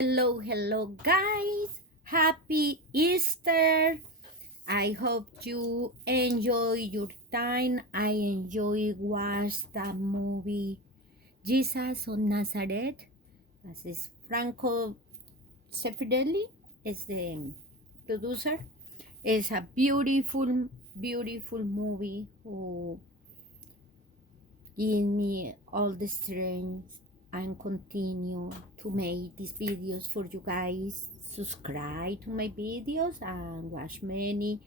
Hello, guys. Happy Easter. I hope you enjoy your time. I enjoy watch the movie Jesus of Nazareth. This is Franco Sefirelli is the producer. It's a beautiful movie who give me all the strength and continue to make these videos for you guys. Subscribe to my videos and watch many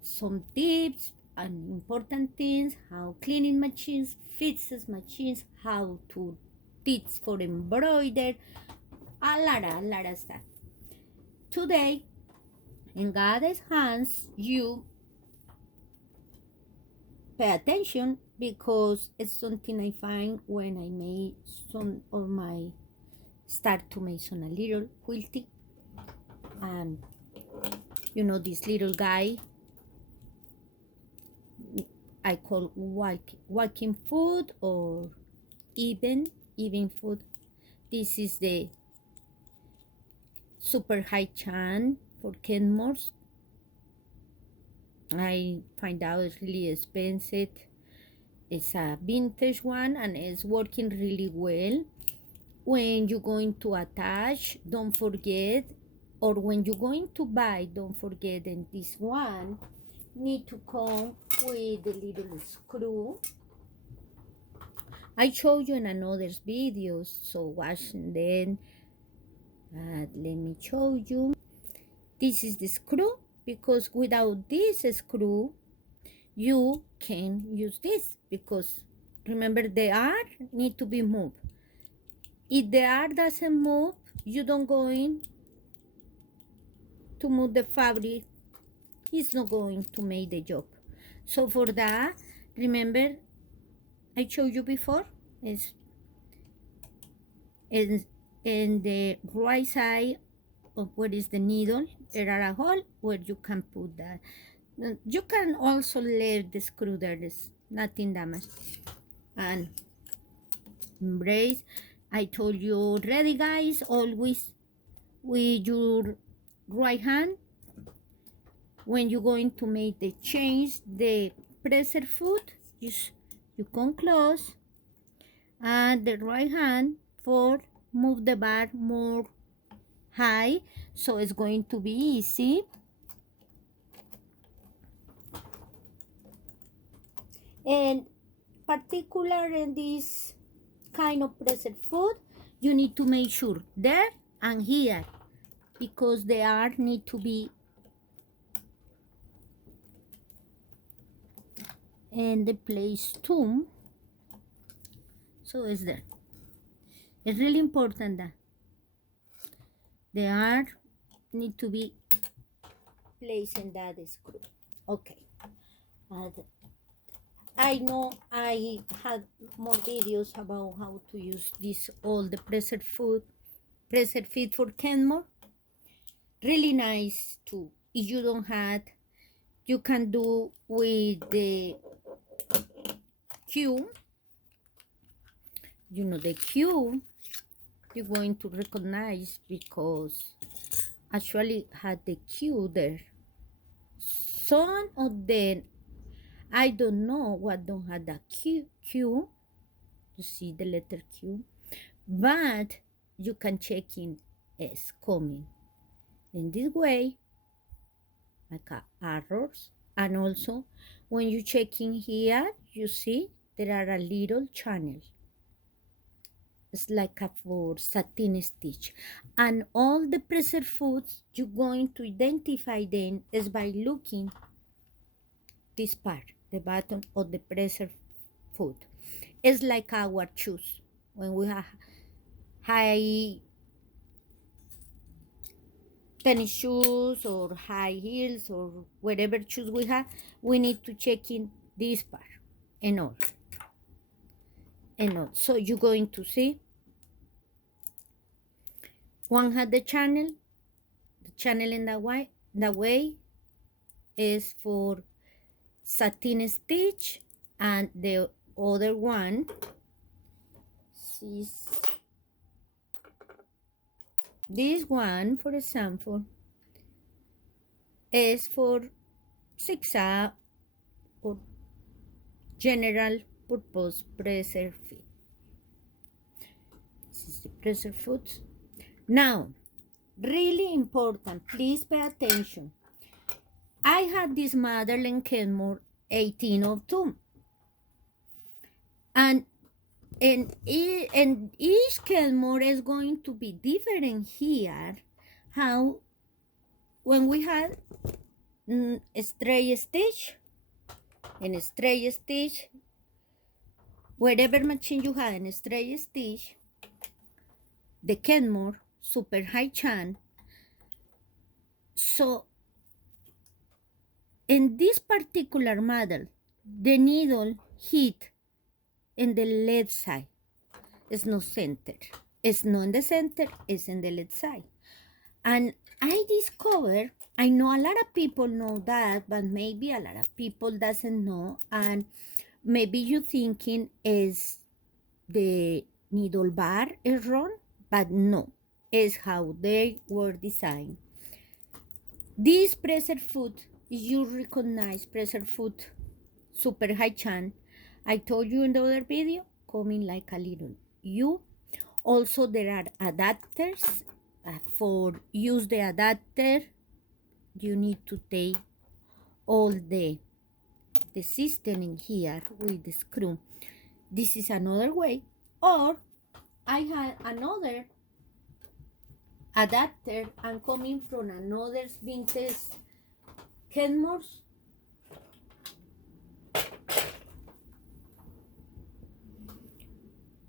some tips and important things, how cleaning machines, fixes machines, how to teach for embroider, a lot of stuff. Today, in God's hands, you pay attention because it's something I find when I make some of my start to make some a little quilty. And this little guy I call walking food or even food. This is the super high chan for kenmores. I find out it's really expensive. It's a vintage one and it's working really well. When you're going to attach, don't forget, or when you're going to buy, don't forget, and this one need to come with the little screw. I showed you in another videos, so watch and then let me show you. This is the screw, because without this screw, you can use this, because remember the R need to be moved. If the R doesn't move, you don't going to move the fabric. It's not going to make the job. So for that, remember I showed you before, is in the right side of what is the needle, there are a hole where you can put that. You can also leave the screw there, there's nothing damaged. And embrace, I told you already, guys, always with your right hand when you're going to make the change the presser foot, you come close and the right hand for move the bar more high, so it's going to be easy. And particular in this kind of presser foot, you need to make sure there and here, because the art need to be in the place too. So it's there. It's really important that the art need to be placed in that screw. Okay. And I know I had more videos about how to use this all the presser feed for kenmore. Really nice too. If you don't have, you can do with the Q. The Q you're going to recognize because actually had the Q there. Some of them, I don't know what don't have the Q. You see the letter Q, but you can check in as coming in this way, like errors. And also when you check in here, you see there are a little channel. It's like a for satin stitch. And all the presser foods, you're going to identify them is by looking this part, the bottom of the presser foot. It's like our shoes. When we have high tennis shoes or high heels or whatever shoes we have, we need to check in this part and all. So you're going to see one had the channel in the way is for satin stitch, and the other one is This one, for example, is for 6A or general purpose preserved food. This is the preserved food. Now, really important, please pay attention. I had this Madeleine Kenmore 1802. And each Kenmore is going to be different here. How when we had straight stitch and straight stitch, whatever machine you had in straight stitch, the Kenmore super high chan. So in this particular model, the needle hit in the left side. It's not center. It's not in the center, it's in the left side. And I discovered, I know a lot of people know that, but maybe a lot of people doesn't know. And maybe you thinking is the needle bar is wrong, but no, it's how they were designed. This preserved food, you recognize preserved food, super high chan. I told you in the other video, coming like a little U. Also, there are adapters. For use the adapter, you need to take all the system in here with the screw. This is another way. Or I had another adapter. I'm coming from another vintage Kenmore's.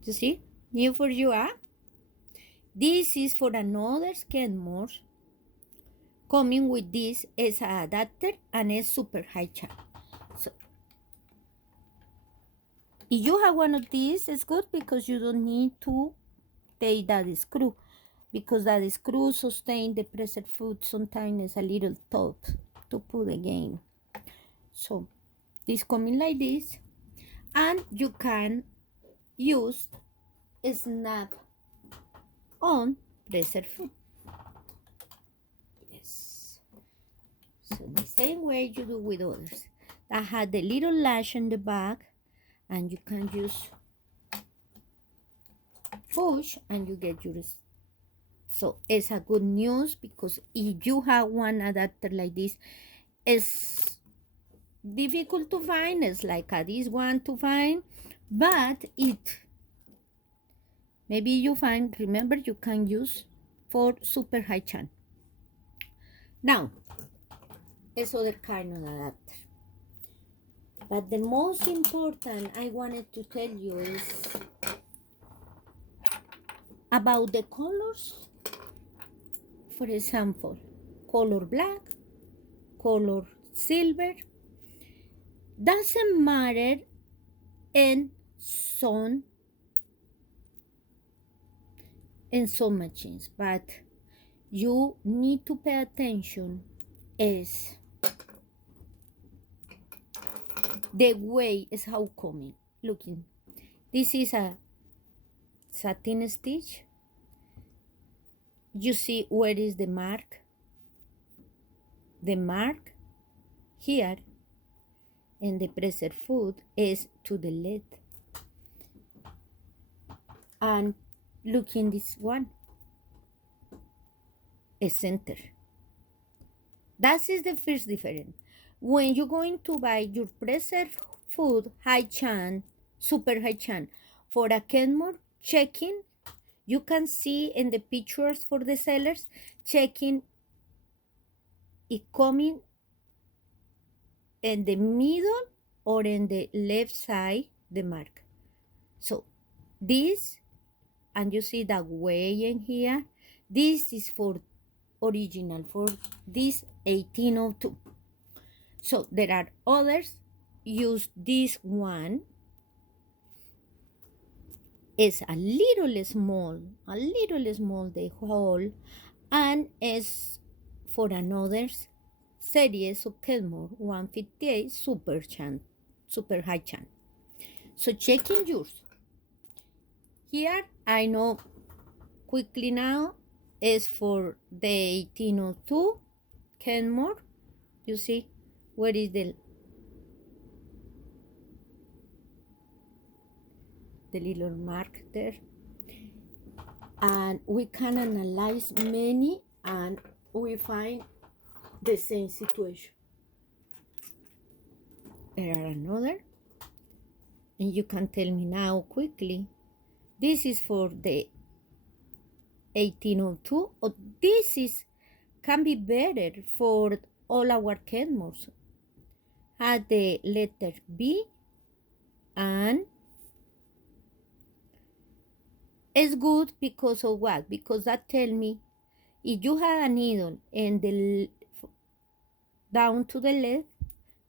You see? New for you, huh? This is for another Kenmore. Coming with this is an adapter and a super high chan. So, if you have one of these, it's good because you don't need to take that screw, because that screw sustain the preserved food sometimes is a little tough to put again. So this coming like this, and you can use a snap on preserved food. Yes. So the same way you do with others that had the little lash in the back, and you can use push and you get yours. So it's a good news, because if you have one adapter like this, it's difficult to find. It's like this one to find, but maybe you find, remember, you can use for super high chan. Now, it's other kind of adapter. But the most important I wanted to tell you is about the colors. For example, color black, color silver. Doesn't matter in some machines, but you need to pay attention is the way is how coming. Looking, this is a satin stitch. You see where is the mark? The mark here in the preserved food is to the left. And look in this one, a center. That is the first difference. When you're going to buy your preserved food high chan, super high chan, for a Kenmore, checking, you can see in the pictures for the sellers, checking it coming in the middle or in the left side, the mark. So this, and you see that way in here, this is for original, for this 1802. So there are others, use this one. It's a little small the hole, and is for another series of Kenmore 158 super high chan. So checking yours. Here I know quickly now is for the 1802 Kenmore. You see where is the little mark there, and we can analyze many and we find the same situation. There are another, and you can tell me now quickly, this is for the 1802, or this is can be better for all our Kenmores. Had the letter B, and it's good because of what? Because that tell me if you have a needle and the down to the left,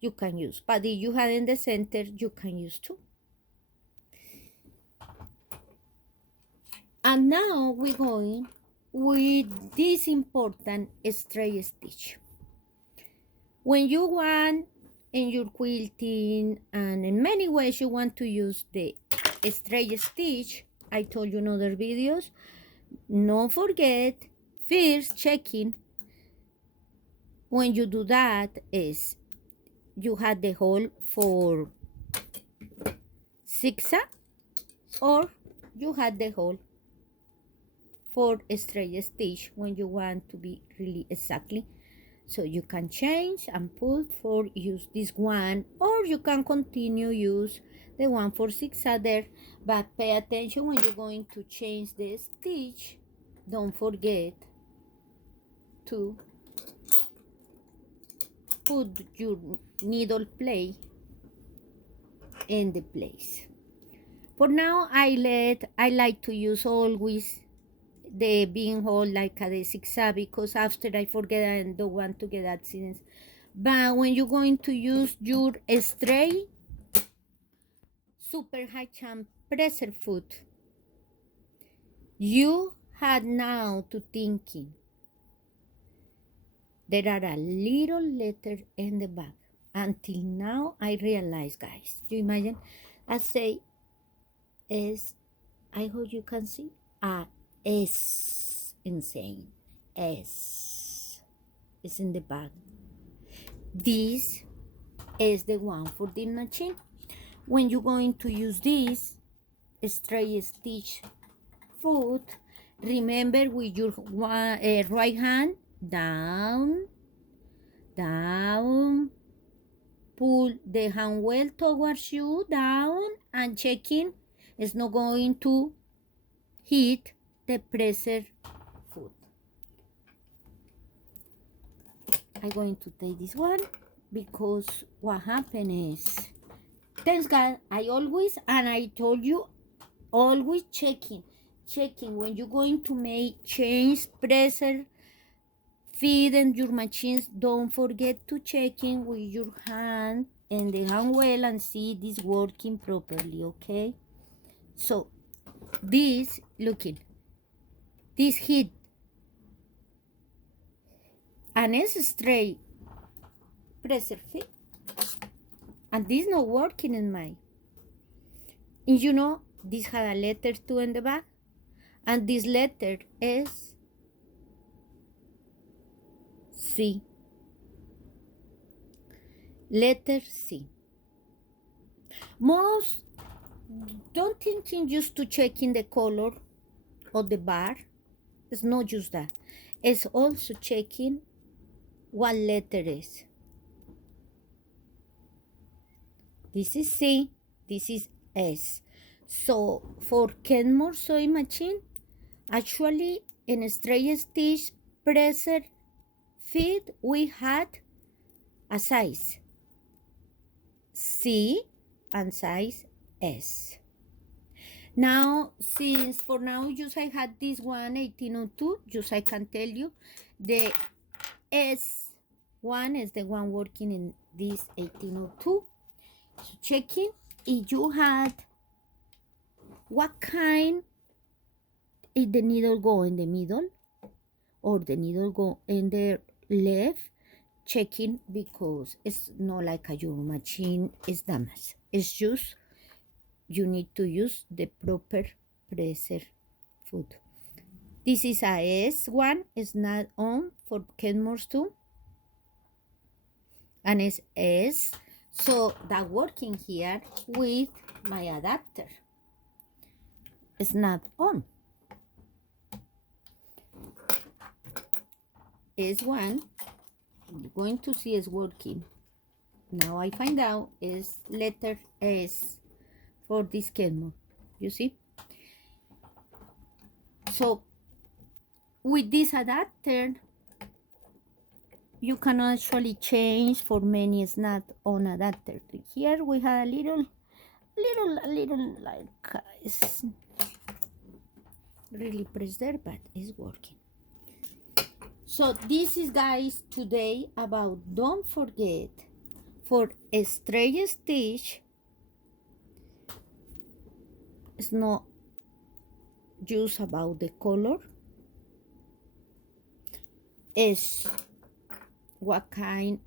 you can use, but if you have in the center, you can use too. And now we're going with this important straight stitch. When you want in your quilting and in many ways you want to use the straight stitch, I told you in other videos, don't forget first checking when you do that is you had the hole for zigzag or you had the hole for a straight stitch when you want to be really exactly. So you can change and put for use this one, or you can continue use the one for zigzag there, but pay attention when you're going to change the stitch. Don't forget to put your needle play in the place. For now, I like to use always the being hole like a zigzag because after I forget and don't want to get accidents. But when you're going to use your straight super high champ presser foot, you had now to thinking there are a little letter in the back. Until now I realize, guys, you imagine I say is, I hope you can see a S, insane S is in the back. This is the one for the machine. When you're going to use this straight stitch foot, remember with your right hand down, down, pull the hand well towards you, down, and checking it's not going to hit the presser foot. I'm going to take this one because what happened is, thanks God, I always, and I told you, always checking when you're going to make change presser feed in your machines. Don't forget to checking with your hand and the hand well and see this working properly, okay? So this, looking, this hit and it's straight presser feed, and this not working in mine. And you know, this had a letter 2 in the back, and this letter is C. Letter C. Most don't thinking just to checking the color of the bar. It's not just that. It's also checking what letter is. This is C. This is S. So for Kenmore sewing machine, actually in a straight stitch presser feed we had a size C and size S. Now, since for now just I had this one 1802, just I can tell you the S1 is the one working in this 1802. So checking if you had what kind, if the needle go in the middle or the needle go in the left, checking because it's not like your machine is damaged. It's just you need to use the proper presser foot. This is a S1, it's not on for kenmores too, and it's S. So that working here with my adapter. It's not on. S1, you're going to see it's working. Now I find out is letter S for this kenmore. You see? So with this adapter, you can actually change for many snap on adapter. Here we have a little like it's really pressed there, but it's working. So this is, guys, today about don't forget for a straight stitch. It's not just about the color. It's what kind,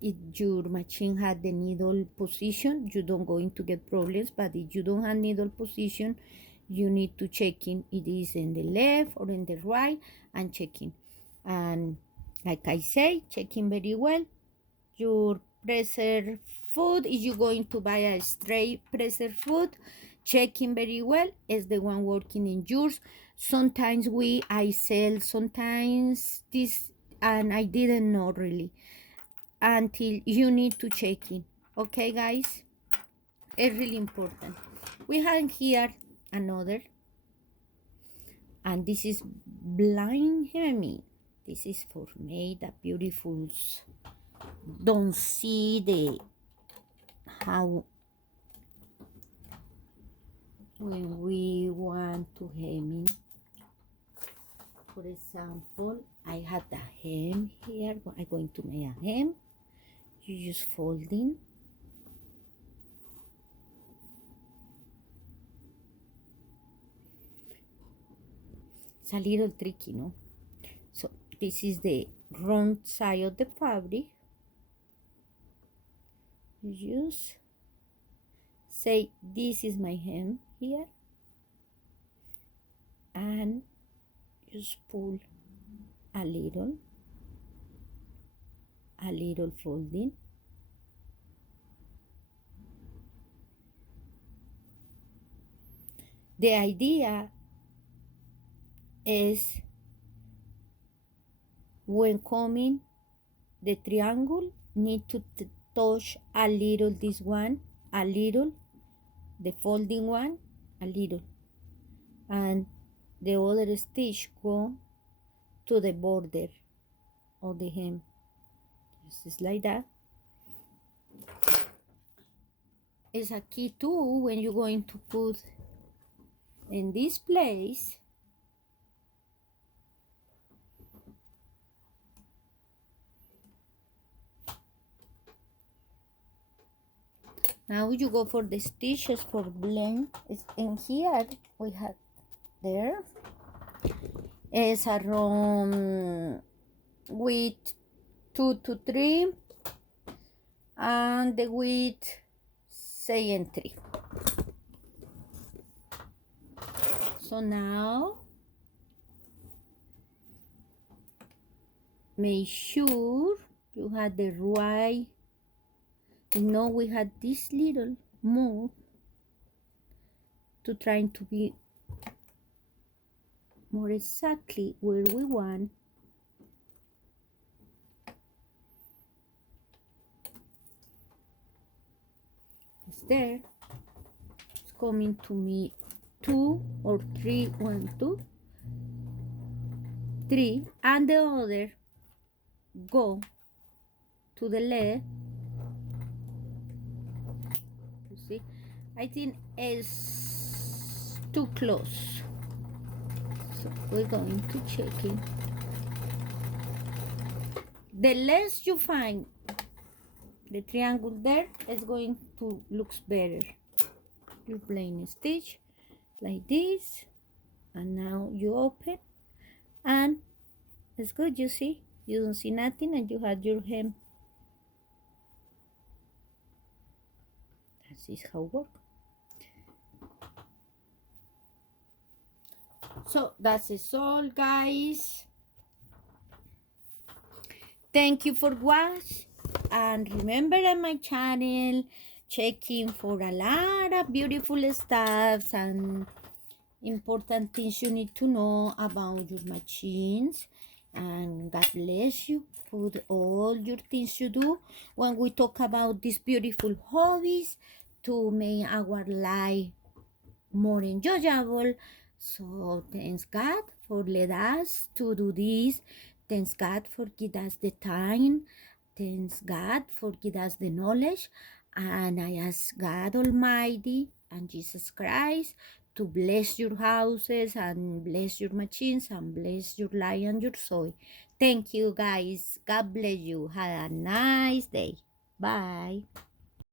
if your machine had the needle position, you don't going to get problems. But if you don't have needle position, you need to check in it is in the left or in the right, and checking. And like I say, checking very well your presser foot. If you're going to buy a straight presser foot, checking very well is the one working in yours. Sometimes I sell sometimes this, and I didn't know really until you need to check in. Okay, guys, it's really important. We have here another, and this is blind hemming. This is for made a beautiful. Don't see the how when we want to hemming. For example, I had a hem here. I'm going to make a hem. You just folding. It's a little tricky, no? So this is the wrong side of the fabric. You just say this is my hem here, and just pull a little folding. The idea is when coming the triangle need to touch a little this one, a little the folding one, a little, and the other stitch go to the border of the hem, just like that. It's a key too when you're going to put in this place. Now you go for the stitches for blend. It's in here we have there is around width 2 to 3 and the width say in 3. So now make sure you have the right. You know, we had this little move to trying to be more exactly where we want. It's there. It's coming to me 2 or 3, 1, 2, 3, and the other go to the left. You see, I think it's too close, so we're going to check it. The less you find the triangle there, is going to looks better. You plain stitch like this, and now you open, and it's good. You see, you don't see nothing, and you have your hem. This is how it works. So that's it all, guys. Thank you for watch, and remember on my channel checking for a lot of beautiful stuff and important things you need to know about your machines. And God bless you for all your things you do when we talk about these beautiful hobbies to make our life more enjoyable. So thanks God for let us to do this. Thanks God for give us the time. Thanks God for give us the knowledge. And I ask God Almighty and Jesus Christ to bless your houses and bless your machines and bless your life and your soul. Thank you guys. God bless you. Have a nice day. Bye.